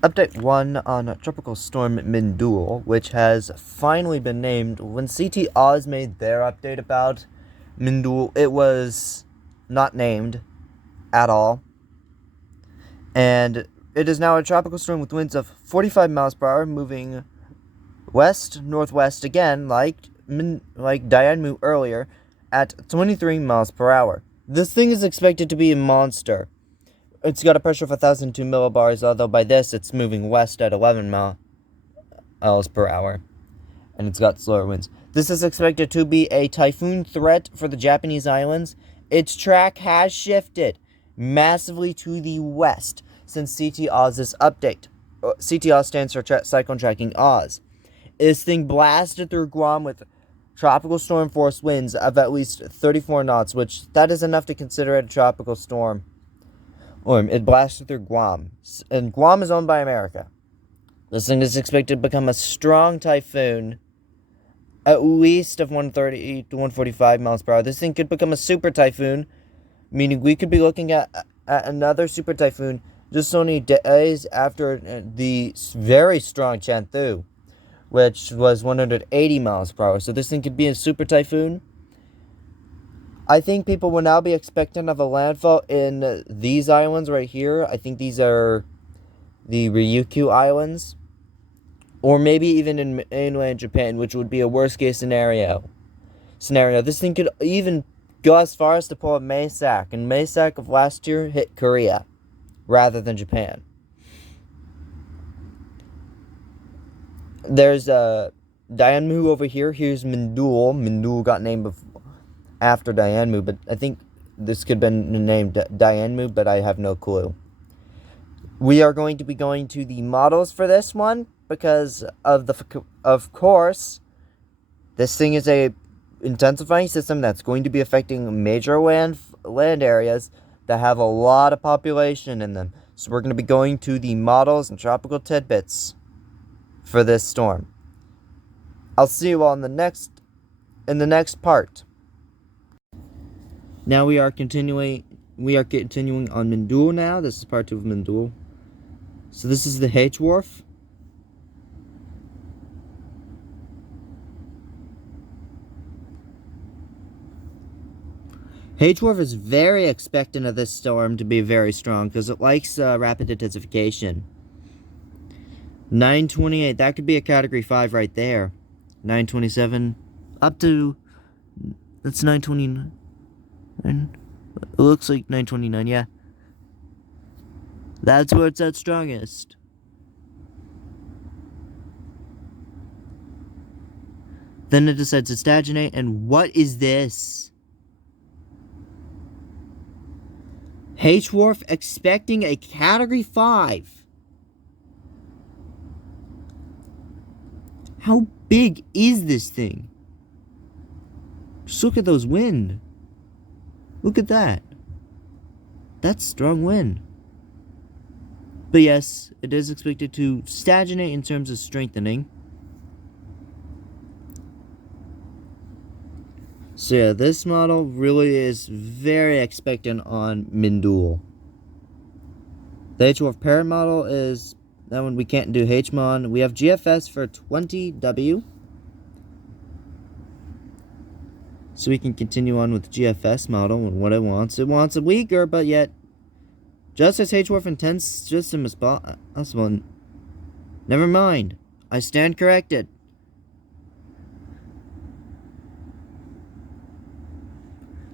Update 1 on Tropical Storm Mindulle, which has finally been named. When CT Oz made their update about Mindulle, it was not named at all. And it is now a tropical storm with winds of 45 miles per hour, moving west-northwest again, like Dianmu earlier, at 23 miles per hour. This thing is expected to be a monster. It's got a pressure of 1,002 millibars, although by this it's moving west at 11 miles per hour. And it's got slower winds. This is expected to be a typhoon threat for the Japanese islands. Its track has shifted massively to the west since CT Oz's update. CT Oz stands for Cyclone Tracking Oz. This thing blasted through Guam with tropical storm force winds of at least 34 knots, which that is enough to consider it a tropical storm. It blasted through Guam, and Guam is owned by America. This thing is expected to become a strong typhoon, at least of 130 to 145 miles per hour. This thing could become a super typhoon, meaning we could be looking at another super typhoon just only days after the very strong Chanthu, which was 180 miles per hour. So this thing could be a super typhoon. I think people will now be expectant of a landfall in these islands right here. I think these are the Ryukyu Islands. Or maybe even in mainland Japan, which would be a worst case scenario. This thing could even go as far as to pull a Maysak. And Maysak of last year hit Korea rather than Japan. There's Dianmu over here. Here's Mindulle. Mindulle got named after Dianmu, but I think this could have been named Dianmu, but I have no clue. We are going to be going to the models for this one because of course, this thing is a intensifying system that's going to be affecting major land areas that have a lot of population in them. So we're going to be going to the models and tropical tidbits for this storm. I'll see you all in the next part. Now we are continuing on Mindulle now. This is part 2 of Mindulle. So this is the H-Wharf. H-Wharf is very expectant of this storm to be very strong because it likes rapid intensification. 928, that could be a Category 5 right there. 927, up to, that's 929. It looks like 929, yeah. That's where it's at strongest. Then it decides to stagnate, and what is this? H-Wharf expecting a Category 5. How big is this thing? Just look at those wind. Look at that. That's strong wind. But yes, it is expected to stagnate in terms of strengthening. So yeah, this model really is very expectant on Mindulle. The H-Wharf parent model is that one we can't do HMON. We have GFS for 20W. So we can continue on with GFS model and what it wants. It wants a weaker, but yet just as H-Wharf intense system is possible. Never mind. I stand corrected.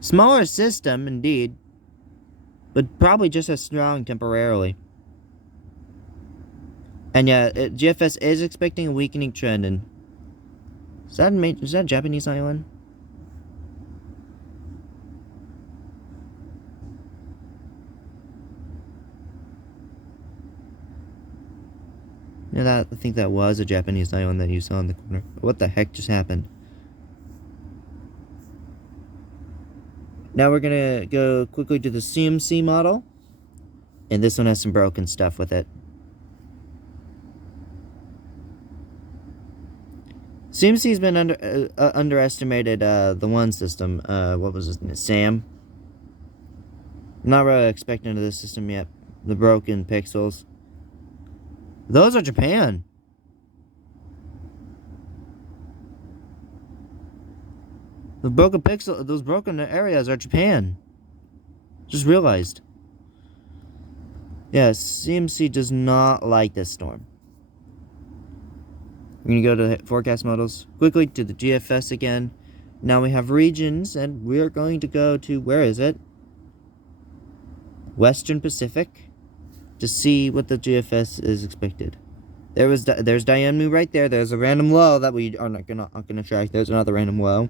Smaller system, indeed, but probably just as strong temporarily. And yeah, GFS is expecting a weakening trend. And is that a Japanese island? Yeah, I think that was a Japanese island that you saw in the corner. What the heck just happened? Now we're gonna go quickly to the CMC model. And this one has some broken stuff with it. CMC has been underestimated, the one system. What was his name? Sam? I'm not really expecting this system yet. The broken pixels. Those are Japan. Those broken areas are Japan. Just realized. Yeah, CMC does not like this storm. We're going to go to forecast models. Quickly to the GFS again. Now we have regions, and we're going to go to, where is it? Western Pacific. To see what the GFS is expected. There's Dianmu right there. There's a random low that we are not gonna track. There's another random low.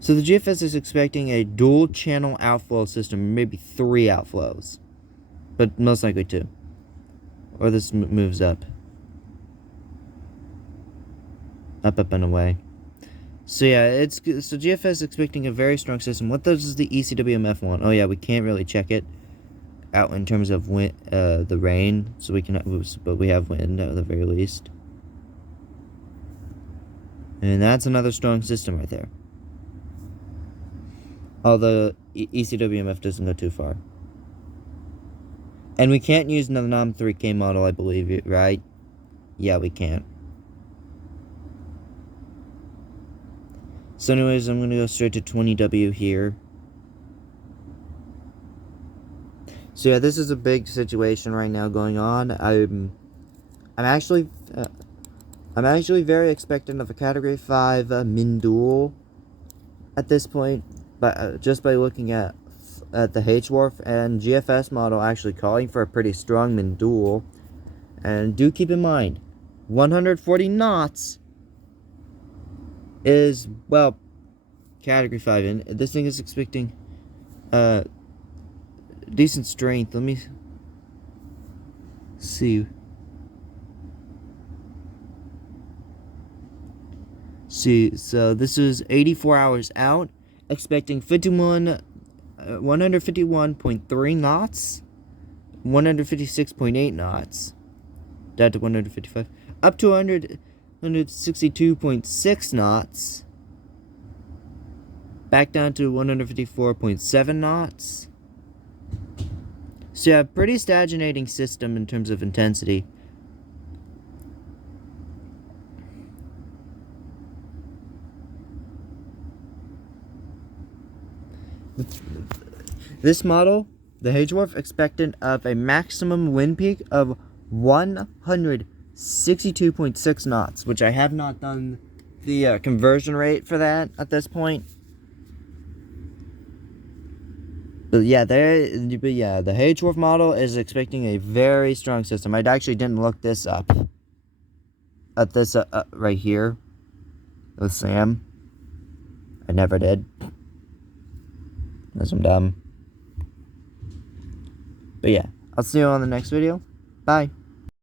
So the GFS is expecting a dual channel outflow system, maybe 3 outflows, but most likely 2. Or this moves up, and away. So yeah, so GFS is expecting a very strong system. What does the ECWMF want? Oh yeah, we can't really check it out in terms of wind, the rain. So we can, but we have wind at the very least. And that's another strong system right there. Although ECWMF doesn't go too far. And we can't use the NOM 3K model, I believe, right? Yeah, we can't. So anyways, I'm going to go straight to 20W here. So yeah, this is a big situation right now going on. I'm actually very expectant of a Category 5 Mindulle at this point, but just by looking at the H-Wharf and GFS model actually calling for a pretty strong Mindulle. And do keep in mind, 140 knots is, well, Category 5, and this thing is expecting decent strength. Let me see. So this is 84 hours out, expecting 151.3 knots, 156.8 knots, down to 155, up to 162.6 knots, back down to 154.7 knots. So yeah, pretty stagnating system in terms of intensity. This model, the H-Wharf, expectant of a maximum wind peak of 162.6 knots, which I have not done the conversion rate for that at this point. But yeah, the H-Wharf model is expecting a very strong system. I actually didn't look this up. At this right here with Sam. I never did. Because I'm dumb. But yeah, I'll see you on the next video. Bye.